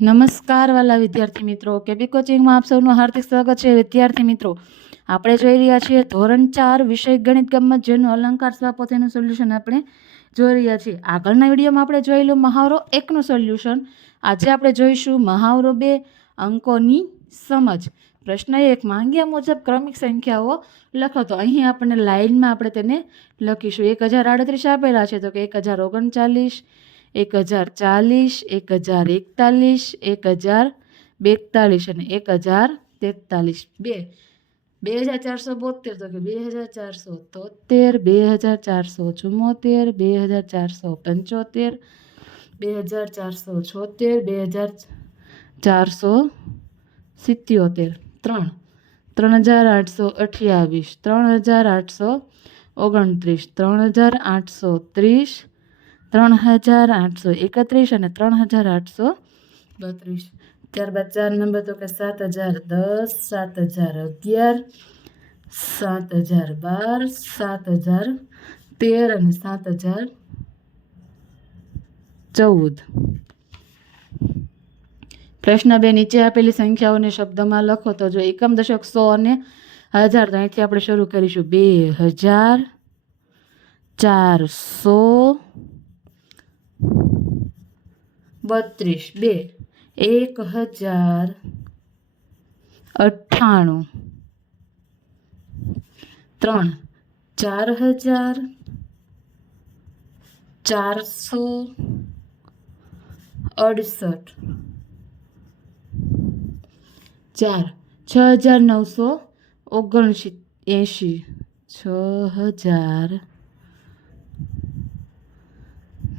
નમસ્કાર વાલા વિદ્યાર્થી મિત્રો. કેબી કોચિંગમાં આપ સૌનું હાર્દિક સ્વાગત છે. વિદ્યાર્થી મિત્રો, આપણે જોઈ રહ્યા છીએ ધોરણ ચાર વિષય ગણિત ગમત જેનું અલંકાર સ્વાપોથીનું સોલ્યુશન આપણે જોઈ રહ્યા છીએ. આગળના વિડીયોમાં આપણે જોયેલું મહાવરો એકનું સોલ્યુશન. આજે આપણે જોઈશું મહાવરો બે અંકોની સમજ. પ્રશ્ન એક, માંગ્યા મુજબ ક્રમિક સંખ્યાઓ લખો. તો અહીં આપણને લાઇનમાં આપણે તેને લખીશું. એક હજાર આડત્રીસ આપેલા છે. તો કે એક હજાર ઓગણચાલીસ એક હજાર ચાલીસ, એક હજાર એકતાલીસ, એક હજાર બેતાલીસ અને એક હજાર તેતાલીસ. બે. બે હજાર ચારસો બોતેર તો કે બે હજાર ચારસો તોતેર બે હજાર ચારસો ચુમ્મોતેર બે હજાર ચારસો પંચોતેર, બે હજાર ચારસો છોતેર, બે હજાર ચારસો સિત્યોતેર. ત્રણ. ત્રણ હજાર આઠસો અઠ્યાવીસ, ત્રણ હજાર આઠસો ઓગણત્રીસ, ત્રણ હજાર આઠસો ત્રીસ ત્રણ હજાર આઠસો, એકત્રીસ અને ત્રણ હજાર આઠસો. બત્રીસ. ત્યારબાદ ચાર નંબર તો કે સાત હજાર દસ, સાત હજાર અગિયાર, સાત હજાર બાર, સાત હજાર તેર અને સાત હજાર ચૌદ. પ્રશ્ન બે નીચે આપેલી સંખ્યાઓને શબ્દમાં લખો તો જો એકમ દશક સો અને હજાર, તો અહીંથી આપણે શરૂ કરીશું. બે હજાર ચારસો બત્રીસ, બે, એક હજાર અઠ્ઠાણું, ત્રણ, ચાર હજાર ચારસો અડસઠ, ચાર, છ હજાર નવસો ઓગણસી, એંશી, છ હજાર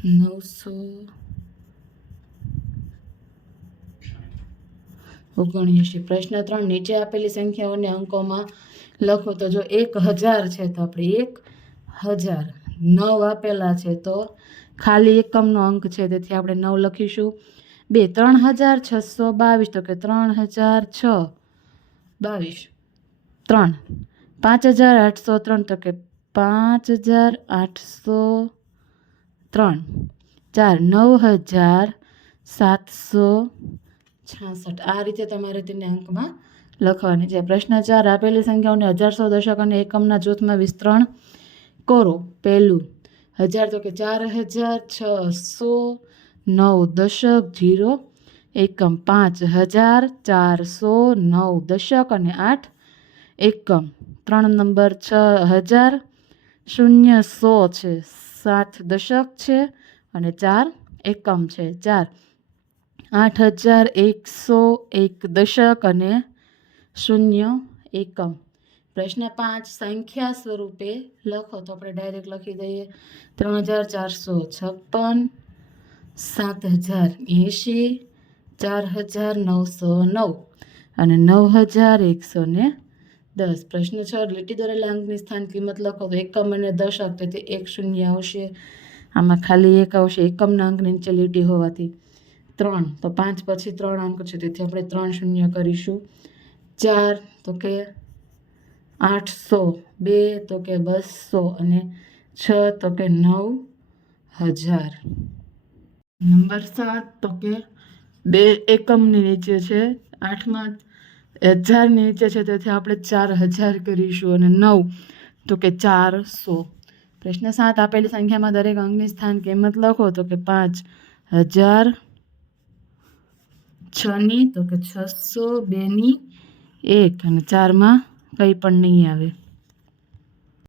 નવસો ઓગણએંશી પ્રશ્ન ત્રણ, નીચે આપેલી સંખ્યાઓને અંકોમાં લખો તો જો એક હજાર છે તો આપણે એક હજાર. નવ આપેલા છે તો ખાલી એકમનો અંક છે, તેથી આપણે નવ લખીશું. બે, ત્રણ હજાર છસો બાવીસ, તો કે ત્રણ હજાર છ બાવીસ. ત્રણ, પાંચ હજાર આઠસો ત્રણ, તો કે પાંચ હજાર આઠસો ત્રણ. ચાર, નવ હજાર સાતસો છાસઠ. આ રીતે તમારે તેને અંકમાં લખવાની છે. પ્રશ્ન ચાર આપેલી સંખ્યાઓને હજારસો દશક અને એકમના જૂથમાં વિસ્તરણ કરો. પહેલું, હજાર તો કે ચાર હજાર છસો નવ દશક જીરો એકમ. પાંચ હજાર ચારસો નવ દશક અને આઠ એકમ. ત્રણ નંબર છ હજાર શૂન્ય સો છે. સાત દશક છે અને ચાર એકમ છે. ચાર આઠ હજાર એકસો એક દશક અને શૂન્ય એકમ. પ્રશ્ન પાંચ, સંખ્યા સ્વરૂપે લખો. તો આપણે ડાયરેક્ટ લખી દઈએ. ત્રણ હજાર ચારસો છપ્પન, સાત હજાર એંશી, ચાર હજાર નવસો નવ અને નવ હજાર એકસો ને દસ. પ્રશ્ન છ, લીટી દોરેલા અંકની સ્થાન કિંમત લખો. તો એકમ અને દશક, તેથી એક શૂન્ય આવશે. આમાં ખાલી એક આવશે. એકમના અંક નીચે લીટી હોવાથી. ત્રણ. તો પાંચ પછી ત્રણ અંક છે. તેથી આપણે ત્રણ શૂન્ય કરીશું. ચાર તો કે આઠસો. બે તો કે બસો. અને છ તો કે નવ હજાર. નંબર સાત તો કે બે એકમની નીચે છે. આઠમાં હજારની નીચે છે. તેથી આપણે ચાર હજાર કરીશું અને નવ તો કે ચારસો. પ્રશ્ન સાત. આપેલી સંખ્યામાં દરેક અંકની સ્થાન કિંમત લખો. તો કે પાંચ હજાર છની તો કે છસો બેની એક અને ચારમાં કંઈ પણ નહીં આવે.